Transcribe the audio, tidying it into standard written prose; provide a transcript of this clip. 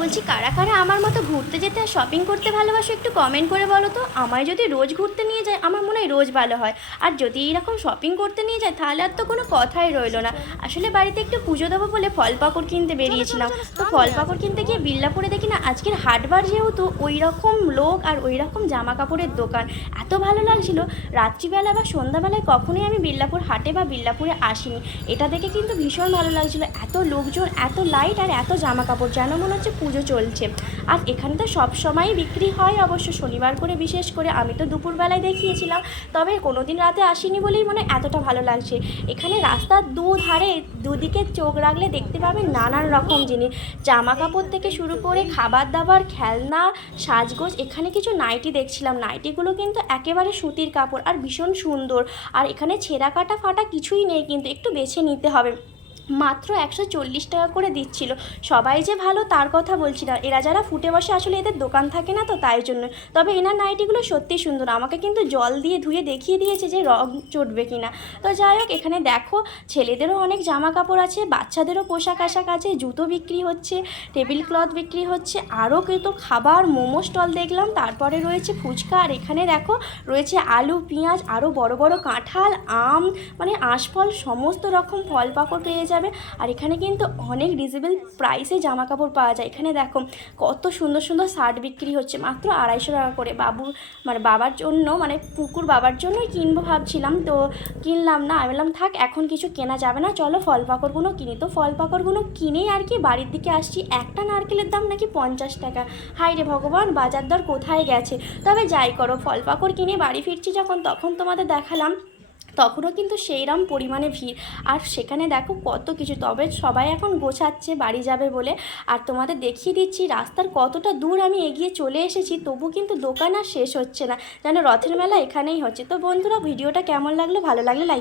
বলছি কারা কারা আমার মতো ঘুরতে যেতে আর শপিং করতে ভালোবাসো একটু কমেন্ট করে বলো তো। আমায় যদি রোজ ঘুরতে নিয়ে যায় আমার মনে হয় রোজ ভালো হয়, আর যদি এরকম শপিং করতে নিয়ে যায় তাহলে আর তো কোনো কথাই রইলো না। আসলে বাড়িতে একটু পুজো দেবো বলে ফল পাকড় কিনতে বেরিয়েছিলাম। তো ফল পাকড় কিনতে গিয়ে বিল্লাপুরে দেখি না আজকের হাটবার যেহেতু ওই রকম লোক আর ওই রকম জামা কাপড়ের দোকান, এত ভালো লাগছিল। রাত্রিবেলা বা সন্ধ্যাবেলায় কখনোই আমি বিল্লাপুর হাটে বা বিল্লাপুরে আসিনি, এটা দেখে কিন্তু ভীষণ ভালো লাগছিল। এত লোকজন, এত লাইট আর এত জামা কাপড়, যেন মনে হচ্ছে পুজো চলছে। আর এখানে তো সবসময়ই বিক্রি হয়, অবশ্য শনিবার করে বিশেষ করে। আমি তো দুপুরবেলায় দেখিয়েছিলাম, তবে কোনো দিন রাতে আসিনি বলেই মনে এতটা ভালো লাগছে। এখানে রাস্তার দুধারে দুদিকে চোখ রাখলে দেখতে পাবেন নানান রকম জিনিস, জামা কাপড় থেকে শুরু করে খাবার দাবার, খেলনা, সাজগোজ। এখানে কিছু নাইটি দেখছিলাম, নাইটিগুলো কিন্তু একেবারে সুতির কাপড় আর ভীষণ সুন্দর। আর এখানে ছেঁড়া কাটা ফাটা কিছুই নেই, কিন্তু একটু বেছে নিতে হবে। মাত্র 140 টাকা করে দিচ্ছিল। সবাই যে ভালো তার কথা বলছি না, এরা যারা ফুটে বসে আসলে এদের দোকান থাকে না তো তাই জন্য। তবে এনার নাইটিগুলো সত্যি সুন্দর, আমাকে কিন্তু জল দিয়ে ধুয়ে দেখিয়ে দিয়েছে যে রং চটবে কিনা। তো যাই হোক, এখানে দেখো ছেলেদেরও অনেক জামা কাপড় আছে, বাচ্চাদেরও পোশাক আশাক আছে, জুতো বিক্রি হচ্ছে, টেবিল ক্লথ বিক্রি হচ্ছে, আরও কিন্তু খাবার মোমো স্টল দেখলাম, তারপরে রয়েছে ফুচকা। আর এখানে দেখো রয়েছে আলু, পেঁয়াজ, আরও বড় বড় কাঁঠাল, আম, মানে আঁশফল, সমস্ত রকম ফল পাকড় পেয়ে যাবে। আর এখানে কিন্তু অনেক রিজনেবল প্রাইসে জামা কাপড় পাওয়া যায়। এখানে দেখো কত সুন্দর সুন্দর শার্ট বিক্রি হচ্ছে মাত্র 250 টাকা করে। বাবু মানে বাবার জন্য, মানে পুকুর বাবার জন্যই কিনবো ভাবছিলাম, তো কিনলাম না। আমি বললাম থাক, এখন কিছু কেনা যাবে না, চলো ফল পাকড়গুলো কিনি। তো ফল পাকড়গুলো কিনেই আর কি বাড়ির দিকে আসছি। একটা নারকেলের দাম নাকি 50 টাকা। হাই রে ভগবান, বাজার দর কোথায় গেছে। তবে যাই করো, ফল পাকড় কিনে বাড়ি ফিরছি যখন, তখন তোমাদের দেখালাম, তখনও কিন্তু সেইরকম পরিমাণে ভিড়। আর সেখানে দেখো কত কিছু, তবে সবাই এখন গোছাচ্ছে বাড়ি যাবে বলে। আর তোমাদের দেখিয়ে দিচ্ছি রাস্তার কতটা দূর আমি এগিয়ে চলে এসেছি, তবু কিন্তু দোকান আর শেষ হচ্ছে না, যেন রথের মেলা এখানেই হচ্ছে। তো বন্ধুরা, ভিডিওটা কেমন লাগলো, ভালো লাগলে লাইক